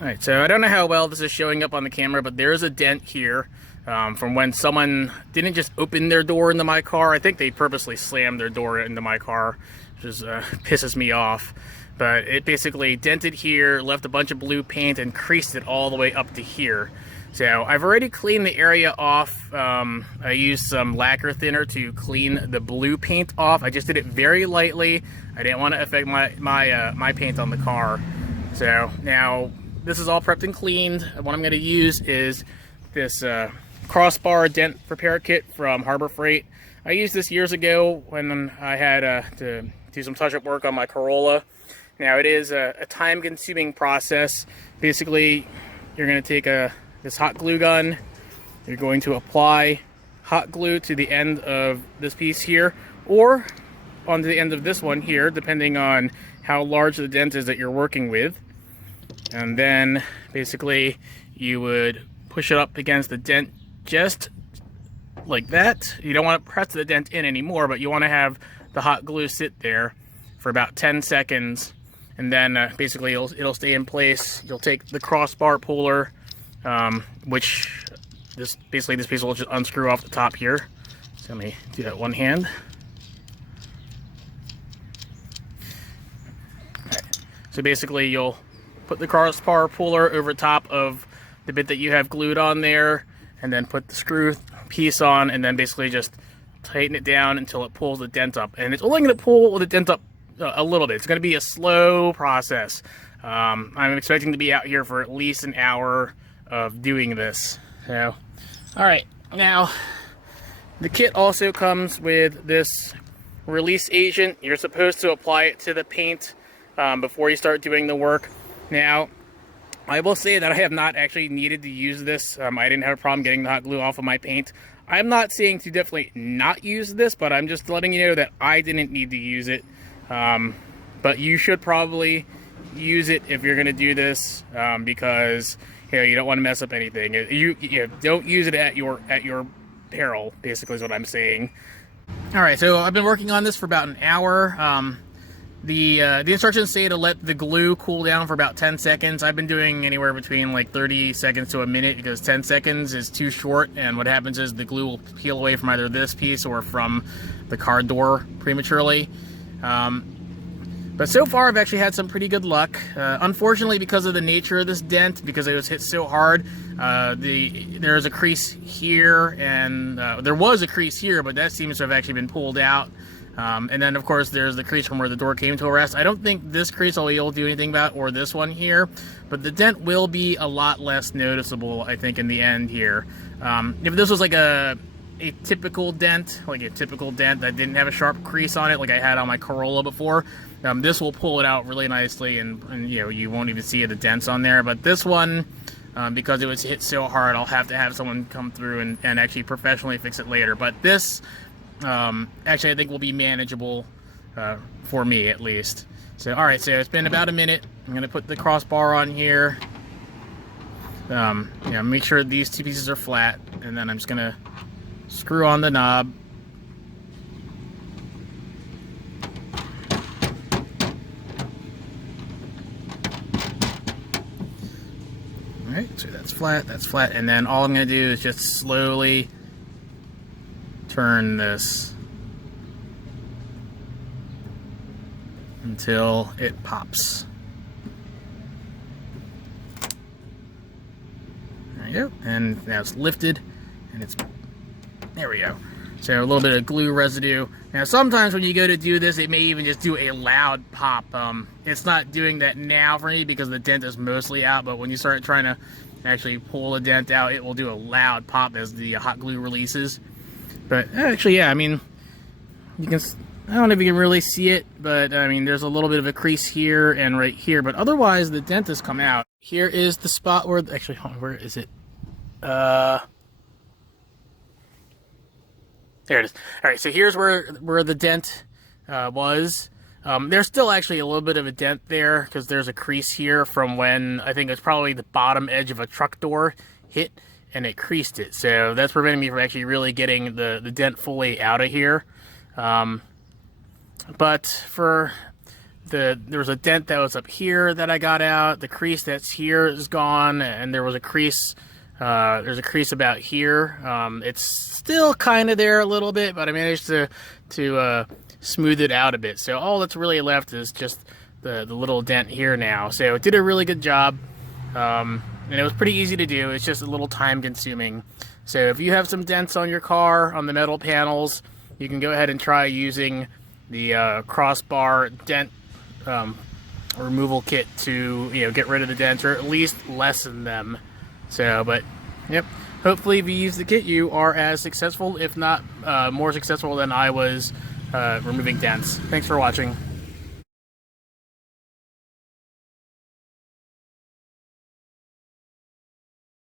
Alright, so I don't know how well this is showing up on the camera, but there's a dent here from when someone didn't just open their door into my car. I think they purposely slammed their door into my car, which just pisses me off. But it basically dented here, left a bunch of blue paint, and creased it all the way up to here. So I've already cleaned the area off. I used some lacquer thinner to clean the blue paint off. I just did it very lightly. I didn't want to affect my paint on the car. So now this is all prepped and cleaned. What I'm going to use is this Crossbar dent repair kit from Harbor Freight. I used this years ago when I had to do some touch-up work on my Corolla. Now it is a time-consuming process. Basically, you're going to take this hot glue gun. You're going to apply hot glue to the end of this piece here, or onto the end of this one here, depending on how large the dent is that you're working with. And then basically you would push it up against the dent just like that. You don't want to press the dent in anymore, but you want to have the hot glue sit there for about 10 seconds. And then basically it'll stay in place. You'll take the crossbar puller, which this piece will just unscrew off the top here. So let me do that one hand. Right. So basically you'll put the crossbar puller over top of the bit that you have glued on there, and then put the screw piece on, and then basically just tighten it down until it pulls the dent up. And it's only going to pull the dent up a little bit. It's going to be a slow process. I'm expecting to be out here for at least an hour of doing this. So, alright, now the kit also comes with this release agent. You're supposed to apply it to the paint before you start doing the work. Now, I will say that I have not actually needed to use this. I didn't have a problem getting the hot glue off of my paint. I'm not saying to definitely not use this, but I'm just letting you know that I didn't need to use it. But you should probably use it if you're going to do this, because you don't want to mess up anything. You don't use it at your peril, basically is what I'm saying. All right, so I've been working on this for about an hour. The instructions say to let the glue cool down for about 10 seconds. I've been doing anywhere between like 30 seconds to a minute, because 10 seconds is too short, and what happens is the glue will peel away from either this piece or from the car door prematurely. But so far I've actually had some pretty good luck. Unfortunately, because of the nature of this dent, because it was hit so hard, there's a crease here, and there was a crease here, but that seems to have actually been pulled out. And then, of course, there's the crease from where the door came to a rest. I don't think this crease I'll be able to do anything about, or this one here, but the dent will be a lot less noticeable, I think, in the end here. If this was like a typical dent, that didn't have a sharp crease on it like I had on my Corolla before, this will pull it out really nicely, and you won't even see the dents on there. But this one, because it was hit so hard, I'll have to have someone come through and actually professionally fix it later. But this, actually, I think will be manageable for me, at least. So, alright, so it's been about a minute. I'm going to put the crossbar on here. Make sure these two pieces are flat, and then I'm just going to screw on the knob. Alright, so that's flat, and then all I'm going to do is just slowly turn this until it pops. There you go, and now it's lifted, and there we go. So a little bit of glue residue. Now sometimes when you go to do this, it may even just do a loud pop. It's not doing that now for me because the dent is mostly out, but when you start trying to actually pull the dent out, it will do a loud pop as the hot glue releases. But actually, yeah, I mean, I don't know if you can really see it, but I mean, there's a little bit of a crease here and right here, but otherwise the dent has come out. Here is the spot where, actually, where is it? There it is. All right, so here's where the dent was. There's still actually a little bit of a dent there because there's a crease here from when I think it's probably the bottom edge of a truck door hit and it creased it. So that's preventing me from actually really getting the dent fully out of here. But for there was a dent that was up here that I got out. The crease that's here is gone, and there was a crease. There's a crease about here. It's still kind of there a little bit, but I managed to smooth it out a bit. So all that's really left is just the little dent here now. So it did a really good job, and it was pretty easy to do. It's just a little time consuming. So if you have some dents on your car, on the metal panels, you can go ahead and try using the Crossbar dent removal kit to get rid of the dents, or at least lessen them. So, but yep, hopefully if you use the kit, you are as successful, if not more successful than I was removing dents. Thanks for watching.